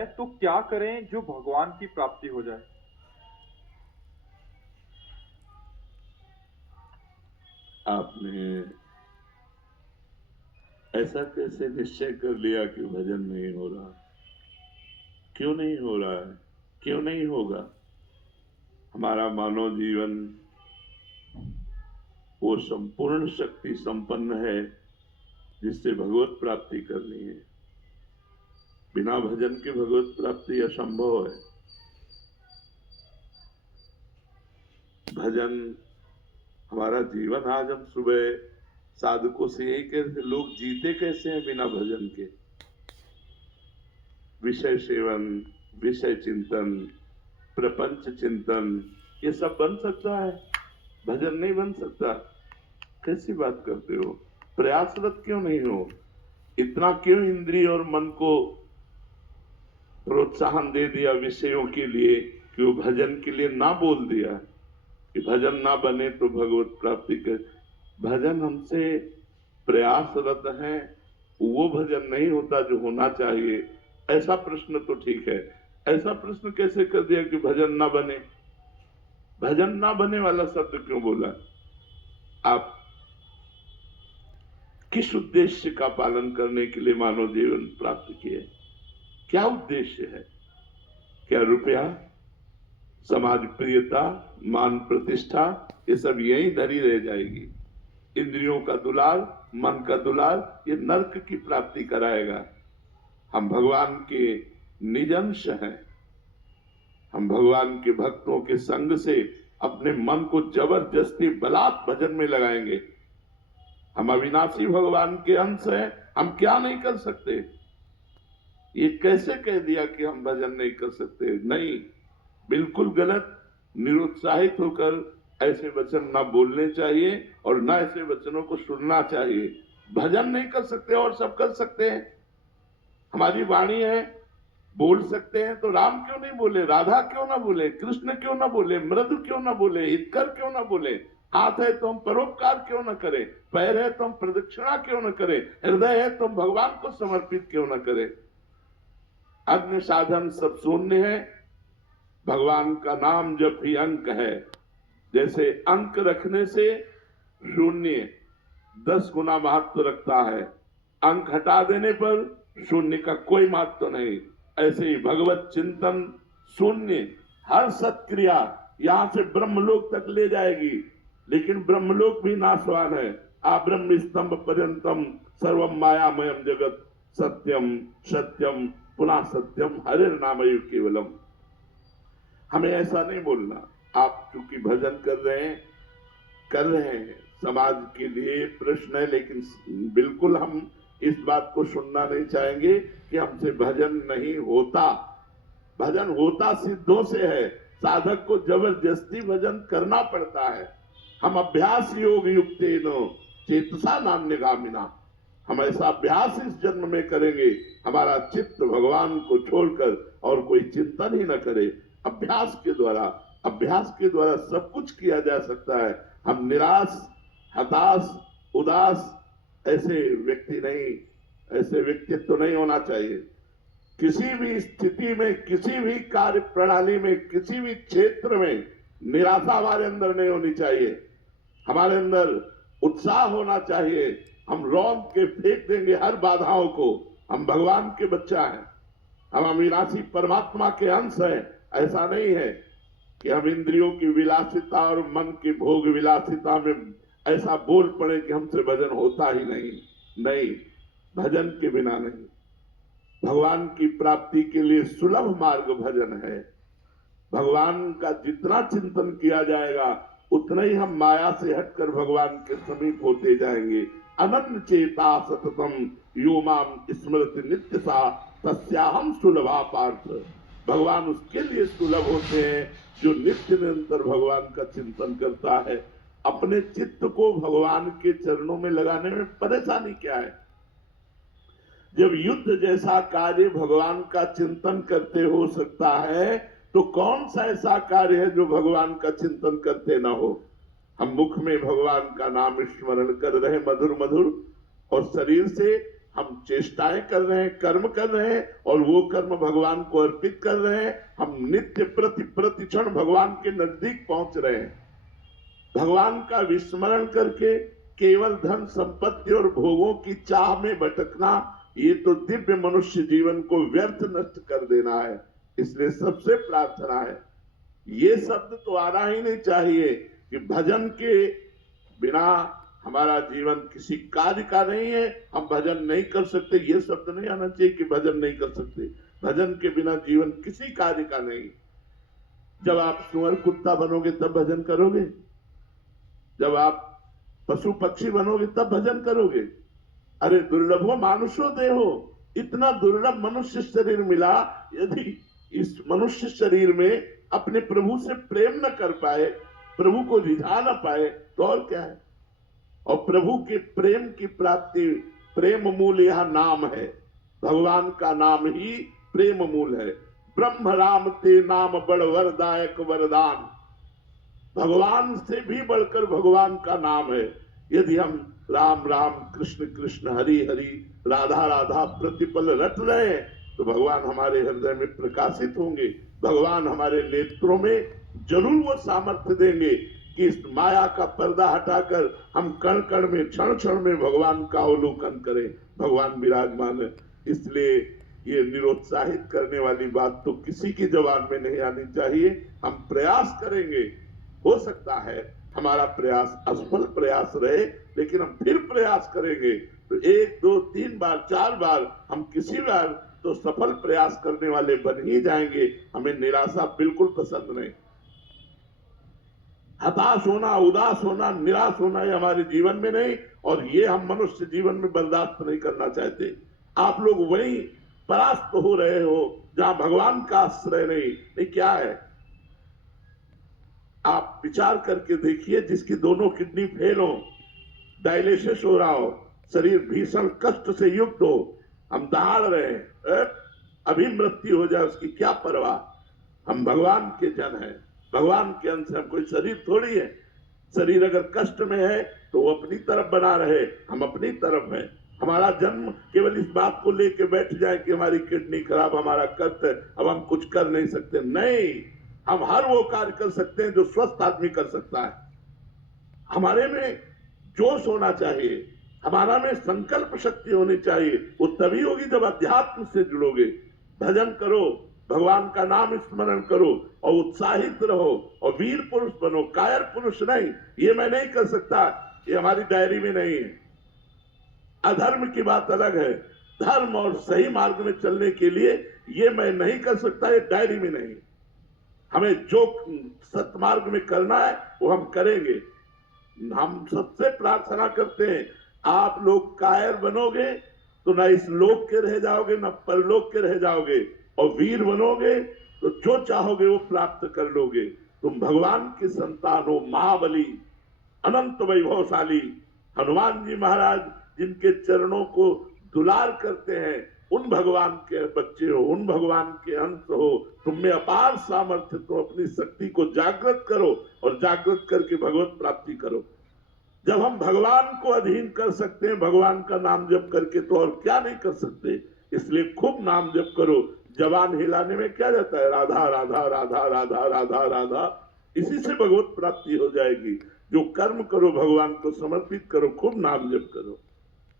जाए तो क्या करें जो भगवान की प्राप्ति हो जाए? आपने ऐसा कैसे निश्चय कर लिया कि भजन नहीं हो रहा? क्यों नहीं हो रहा है? क्यों नहीं होगा? हमारा मानव जीवन वो संपूर्ण शक्ति संपन्न है जिससे भगवत प्राप्ति करनी है। बिना भजन के भगवत प्राप्ति असंभव है। भजन हमारा जीवन। आज हम सुबह साधकों से यही कहते, लोग जीते कैसे हैं बिना भजन के? विषय सेवन, विषय चिंतन, प्रपंच चिंतन, ये सब बन सकता है, भजन नहीं बन सकता। कैसी बात करते हो? प्रयासरत क्यों नहीं हो? इतना क्यों इंद्रिय और मन को प्रोत्साहन दे दिया विषयों के लिए कि वो भजन के लिए ना बोल दिया कि भजन ना बने तो भगवत प्राप्ति कर। भजन हमसे प्रयासरत है, वो भजन नहीं होता जो होना चाहिए। ऐसा प्रश्न तो ठीक है, ऐसा प्रश्न कैसे कर दिया कि भजन ना बने? भजन ना बने वाला शब्द क्यों बोला? आप किस उद्देश्य का पालन करने के लिए मानव जीवन प्राप्त किए? क्या उद्देश्य है? क्या रुपया, समाज प्रियता, मान प्रतिष्ठा, ये सब यही धरी रह जाएगी। इंद्रियों का दुलार, मन का दुलार, ये नरक की प्राप्ति कराएगा। हम भगवान के निज अंश हैं। हम भगवान के भक्तों के संग से अपने मन को जबरदस्ती बलात् भजन में लगाएंगे। हम अविनाशी भगवान के अंश हैं, हम क्या नहीं कर सकते? ये कैसे कह दिया कि हम भजन नहीं कर सकते? नहीं, बिल्कुल गलत। निरुत्साहित होकर ऐसे वचन ना बोलने चाहिए और ना ऐसे वचनों को सुनना चाहिए। भजन नहीं कर सकते और सब कर सकते हैं। हमारी वाणी है, बोल सकते हैं, तो राम क्यों नहीं बोले? राधा क्यों ना बोले? कृष्ण क्यों ना बोले? मृदु क्यों ना बोले? हितकर क्यों ना बोले? हाथ है तो हम परोपकार क्यों ना करें? पैर है तो हम प्रदक्षिणा क्यों ना करें? हृदय है तो हम भगवान को समर्पित क्यों ना करें? अन्य साधन सब शून्य है, भगवान का नाम जब भी अंक है। जैसे अंक रखने से शून्य 10 गुना महत्व रखता है, अंक हटा देने पर शून्य का कोई महत्व नहीं। ऐसे ही भगवत चिंतन शून्य, हर सत्क्रिया यहां से ब्रह्मलोक तक ले जाएगी, लेकिन ब्रह्मलोक भी नाशवान है। आ ब्रह्म स्तंभ पर्यंतम सर्वम मायामयम जगत सत्यम सत्यम पुनः सत्यम हरिर नामयु केवलम। हमें ऐसा नहीं बोलना। आप चूंकि भजन कर रहे हैं, समाज के लिए प्रश्न है, लेकिन बिल्कुल हम इस बात को सुनना नहीं चाहेंगे कि हमसे भजन नहीं होता। भजन होता सिद्धों से है, साधक को जबरदस्ती भजन करना पड़ता है। हम अभ्यास योग युक्तेनो चेतसा नान्यगामिना, हम ऐसा अभ्यास इस जन्म में करेंगे, हमारा चित्त भगवान को छोड़कर और कोई चिंतन ही न करे। अभ्यास के द्वारा सब कुछ किया जा सकता है। हम निराश, हताश, उदास ऐसे व्यक्ति नहीं, ऐसे व्यक्तित्व नहीं होना चाहिए। किसी भी स्थिति में, किसी भी कार्य प्रणाली में, किसी भी क्षेत्र में निराशा हमारे अंदर नहीं होनी चाहिए। हमारे अंदर उत्साह होना चाहिए। हम रौंद के फेंक देंगे हर बाधाओं को। हम भगवान के बच्चा हैं, हम अविनाशी परमात्मा के अंश हैं। ऐसा नहीं है कि हम इंद्रियों की विलासिता और मन की भोग विलासिता में ऐसा बोल पड़े कि हमसे भजन होता ही नहीं, भजन के बिना नहीं। भगवान की प्राप्ति के लिए सुलभ मार्ग भजन है। भगवान का जितना चिंतन किया जाएगा उतना ही हम माया से हटकर भगवान के समीप होते जाएंगे। अनन्य चेता सततम यो माम स्मृति नित्य सा तस्याहम सुलभा पार्थ। भगवान उसके लिए सुलभ होते हैं जो नित्य निरंतर भगवान का चिंतन करता है। अपने चित्त को भगवान के चरणों में लगाने में परेशानी क्या है? जब युद्ध जैसा कार्य भगवान का चिंतन करते हो सकता है, तो कौन सा ऐसा कार्य है जो भगवान का चिंतन करते ना हो? हम मुख में भगवान का नाम स्मरण कर रहे मधुर मधुर, और शरीर से हम चेष्टाएं कर रहे हैं, कर्म कर रहे हैं और वो कर्म भगवान को अर्पित कर रहे हैं। हम नित्य प्रतिक्षण भगवान के नजदीक पहुंच रहे हैं। भगवान का विस्मरण करके केवल धन संपत्ति और भोगों की चाह में भटकना, ये तो दिव्य मनुष्य जीवन को व्यर्थ नष्ट कर देना है। इसलिए सबसे प्रार्थना है, ये शब्द तो आना ही नहीं चाहिए कि भजन के बिना हमारा जीवन किसी कार्य का नहीं है, हम भजन नहीं कर सकते। ये शब्द नहीं आना चाहिए कि भजन नहीं कर सकते। भजन के बिना जीवन किसी कार्य का नहीं। जब आप सुअर कुत्ता बनोगे तब भजन करोगे, जब आप पशु पक्षी बनोगे तब भजन करोगे। अरे दुर्लभो मानुषो देहो, इतना दुर्लभ मनुष्य शरीर मिला, यदि इस मनुष्य शरीर में अपने प्रभु से प्रेम न कर पाए, प्रभु को रिझा न पाए, तो और क्या है। और प्रभु के प्रेम की प्राप्ति, प्रेम मूल यह नाम है। भगवान का नाम ही प्रेम मूल है। ब्रह्म राम ते नाम बड़ वरदायक वरदान, भगवान से भी बढ़कर भगवान का नाम है। यदि हम राम राम कृष्ण कृष्ण हरि हरि राधा राधा प्रतिपल रट रहे हैं तो भगवान हमारे हृदय में प्रकाशित होंगे। भगवान हमारे नेत्रों में जरूर वो सामर्थ्य देंगे कि इस माया का पर्दा हटाकर हम कण कण में क्षण क्षण में भगवान का अवलोकन करें। भगवान विराजमान है। इसलिए ये निरुत्साहित करने वाली बात तो किसी की जबान में नहीं आनी चाहिए। हम प्रयास करेंगे, हो सकता है हमारा प्रयास असफल प्रयास रहे, लेकिन हम फिर प्रयास करेंगे तो 1 2 3 बार 4 बार हम किसी बार तो सफल प्रयास करने वाले बन ही जाएंगे। हमें निराशा बिल्कुल पसंद नहीं। हताश होना, उदास होना, निराश होना ये हमारे जीवन में नहीं, और ये हम मनुष्य जीवन में बर्दाश्त नहीं करना चाहते। आप लोग वहीं परास्त हो रहे हो जहां भगवान का आश्रय नहीं। क्या है, आप विचार करके देखिए, जिसकी दोनों किडनी फेल हो, डायलिसिस हो रहा हो, शरीर भीषण कष्ट से युक्त हो, हम दहाड़ रहे हैं, अभी मृत्यु हो जाए उसकी क्या परवाह। हम भगवान के जन हैं, भगवान के अंश, हम कोई शरीर थोड़ी है। शरीर अगर कष्ट में है तो वो अपनी तरफ बना रहे, हम अपनी तरफ हैं। हमारा जन्म केवल इस बात को लेके बैठ जाए कि हमारी किडनी खराब, हमारा कष्ट है, अब हम कुछ कर नहीं सकते। नहीं, हम हर वो कार्य कर सकते हैं जो स्वस्थ आदमी कर सकता है। हमारे में जोश होना चाहिए, हमारा में संकल्प शक्ति होनी चाहिए। वो तभी होगी जब अध्यात्म से जुड़ोगे। भजन करो, भगवान का नाम स्मरण करो और उत्साहित रहो और वीर पुरुष बनो, कायर पुरुष नहीं। ये मैं नहीं कर सकता, ये हमारी डायरी में नहीं है। अधर्म की बात अलग है, धर्म और सही मार्ग में चलने के लिए ये मैं नहीं कर सकता, ये डायरी में नहीं। हमें जो सत्मार्ग में करना है वो हम करेंगे। हम सबसे प्रार्थना करते हैं, आप लोग कायर बनोगे तो न इस लोक के रह जाओगे न परलोक के रह जाओगे, और वीर बनोगे तो जो चाहोगे वो प्राप्त कर लोगे। तुम भगवान की संतान हो, महाबली अनंत वैभवशाली हनुमान जी महाराज जिनके चरणों को दुलार करते हैं, उन भगवान के बच्चे हो, उन भगवान के अंश हो। तुम में अपार सामर्थ्य, तो अपनी शक्ति को जागृत करो और जागृत करके भगवत प्राप्ति करो। जब हम भगवान को अधीन कर सकते हैं भगवान का नाम जप करके, तो और क्या नहीं कर सकते। इसलिए खूब नाम जप करो। जबान हिलाने में क्या जाता है, राधा राधा राधा राधा राधा राधा, इसी से भगवत प्राप्ति हो जाएगी। जो कर्म करो भगवान को समर्पित करो, खूब नाम जप करो।